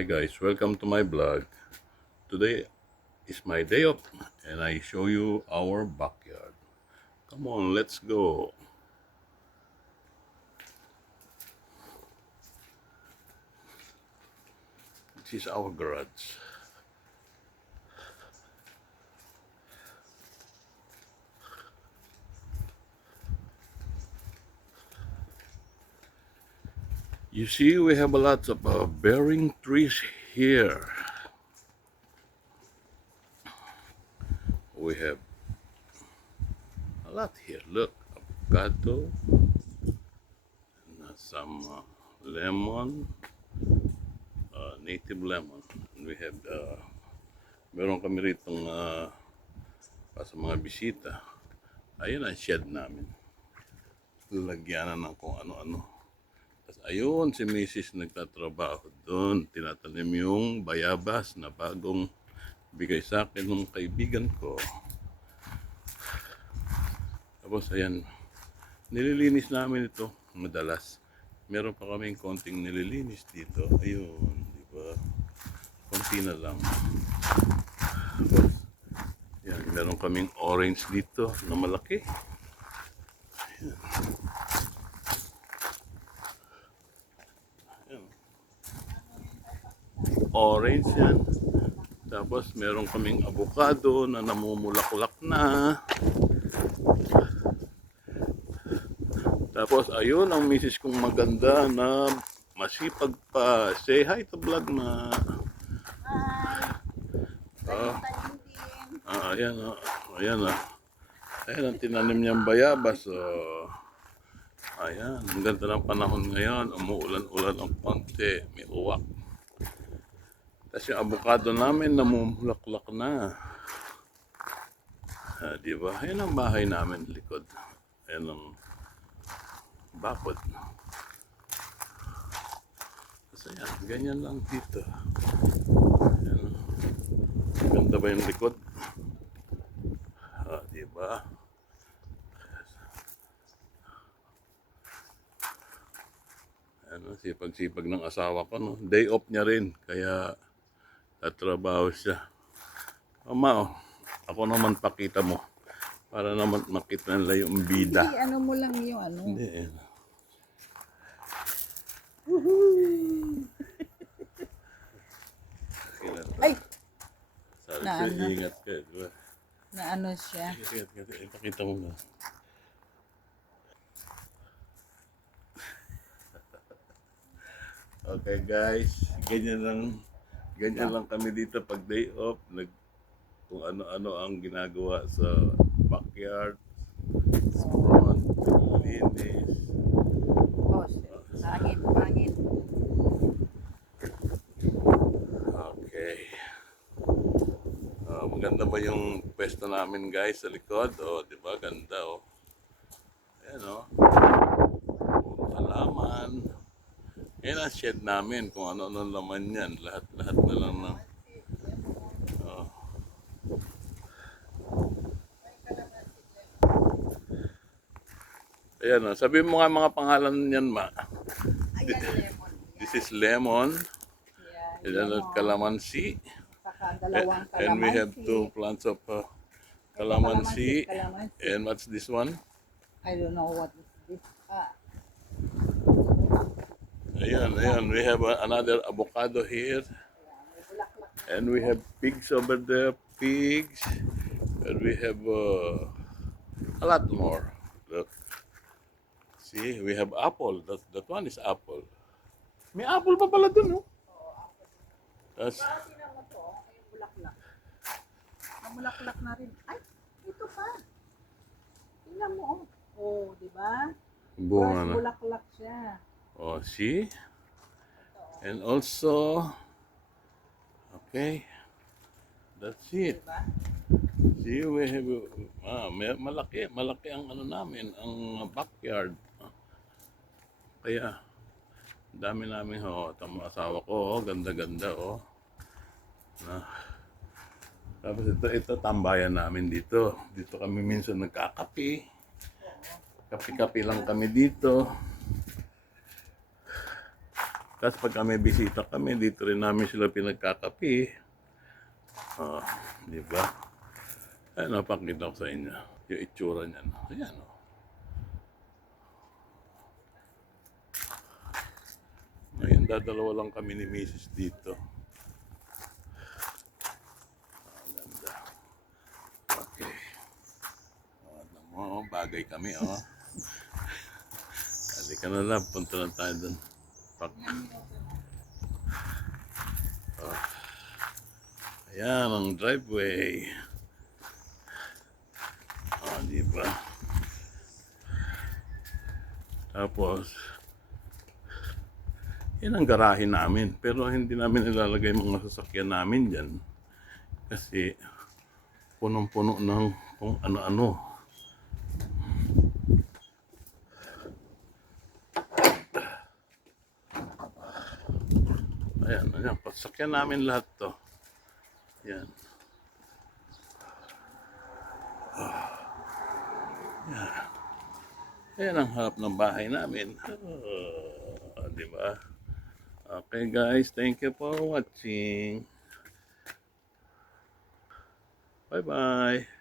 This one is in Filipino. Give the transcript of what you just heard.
Hi guys, welcome to my vlog. Today is my day off and I show you our backyard. Come on, let's go. This is our garage. You see, we have a lot of bearing trees here. We have a lot here. Look, avocado, some lemon, native lemon. And we have meron kami ritong pa sa mga bisita. Ayun ang shed namin. Lalagyanan ng kung ano-ano. Tapos ayun, si Mrs. nagtatrabaho doon. Tinatanim yung bayabas na bagong bigay sa akin ng kaibigan ko. Tapos ayan, nililinis namin ito madalas. Meron pa kaming konting nililinis dito. Ayun, di ba? Konti na lang. Tapos, yan, meron kaming orange dito na malaki. Ayan. Ayan. Orange yan. Tapos meron kaming avocado na namumulaklak na. Tapos ayun ang misis kong maganda na masipag pa. Say hi to vlog na. Ayan o. Ayan o. Ayan ang tinanim niyang bayabas. Ayan. Ang ganda ng panahon ngayon. Umuulan-ulan ang konti. May uwak. Tapos yung avocado namin namumulaklak na. Diba? Ayan ang bahay namin likod. Ayan ang bakod. Tapos ayan, ganyan lang dito. Ayan. Ganda ba yung likod? Diba? Ano, sipag-sipag ng asawa ko, no? Day off niya rin, kaya tatrabaho siya. Ama, ako naman pakita mo. Para naman makita nila yung bida. Hindi, ano mo lang yung ano. Hindi. Ay! Sabi Na siya, ano? ingat ka. Diba? Na ano siya. Ingat. Ipakita mo na. Okay guys, ganyan lang kami dito pag day off. Kung ano-ano ang ginagawa sa backyard, sa front, linis. Oh, pangit. Okay. Maganda ba yung pwesto namin guys sa likod? Di ba? Ganda Ayan puro halaman. Yan ang shed namin kung ano-ano laman yan. Lahat na lang na. Ayan sabi mo nga mga pangalan niyan ma. Ayan, lemon. This is lemon. Ayan, Ayan calamansi. Saka dalawang kalamansi. And we have two plants of calamansi. And what's this one? I don't know what is this. Ayan. We have another avocado here. And we have pigs over there. Pigs. And we have a lot more. Look. See, we have apple. That one is apple. May apple pa pala dun, no? That's, Tingnan mo to, yung bulaklak. Ang bulaklak na rin. Ay, ito pa. Tingnan mo, oh, di ba? bunga na. Bulaklak siya. See? And also, okay, that's it. Diba? See, we have, malaki ang ano namin, ang backyard. Kaya, dami namin tama asawa ko, ganda-ganda Tapos ito tambayan namin dito. Dito kami minsan nagkakape. Kape-kape lang kami dito. Tapos pag may bisita kami, dito rin namin sila pinagkakapi. Ah, di ba? Ay, napakita ko sa inyo. Yung itsura niyan. Ayan, oh. Ngayon, dadalawa lang kami ni Mrs. dito. Ganda. Okay. Alam mo, bagay kami, oh. Halika na lang, punta na tayo doon. Ayan, ang driveway. Di ba? Tapos, yan ang garahe namin. Pero hindi namin ilalagay mga sasakyan namin dyan. Kasi, punong-puno ng kung ano-ano. Ayan, pasakyan namin lahat to. Yan. Yan. Ayan ang harap ng bahay namin. Di ba? Okay guys, thank you for watching. Bye-bye.